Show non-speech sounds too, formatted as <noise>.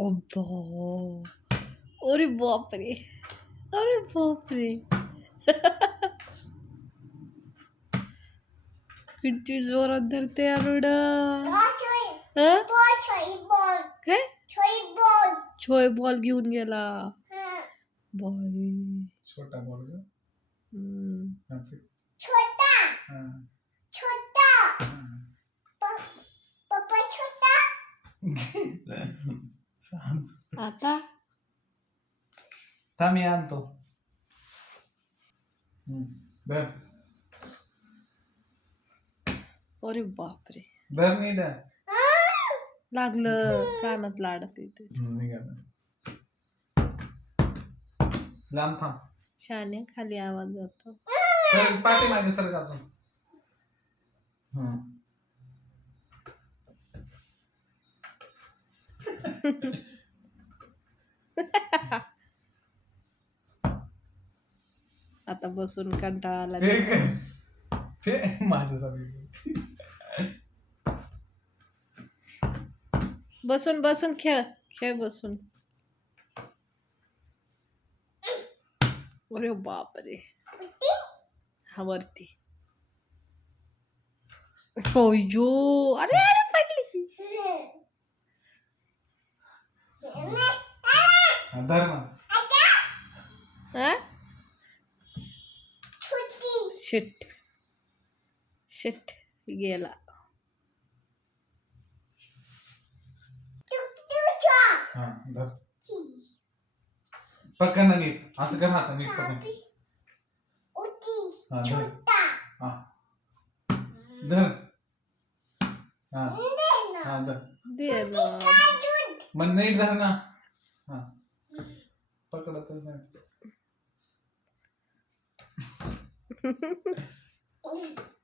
अब्बा अरे बापरे अरे बापरे किती जोरात धरते अरुडा हं? काय छोय बॉल घेऊन गेला बाई छोटा बॉल का हम्म. हा, फिर. आता? थांब मी आणतो. हम्म. धर. अरे बापरे. धर नीट लागलं कानात लाडक इथे निघालं लांब थांब. शाने खाली आवाज जातो. सर पाठीमागे सर अजून. हम्म. <laughs> आता बसून कंटाळा आला बसून बसून खेळ खेळ बसून. अरे बापरे. हा वरती. अयो अरे अरे! शिट. शिट गेला. हा धर. पकड ना नीट. असं कर हात नीट पकड. हा धर. हा. धर. हा. हा धर. दे ना. मग नीट धर ना. हा. पकडतच नाही <laughs> <laughs> <laughs>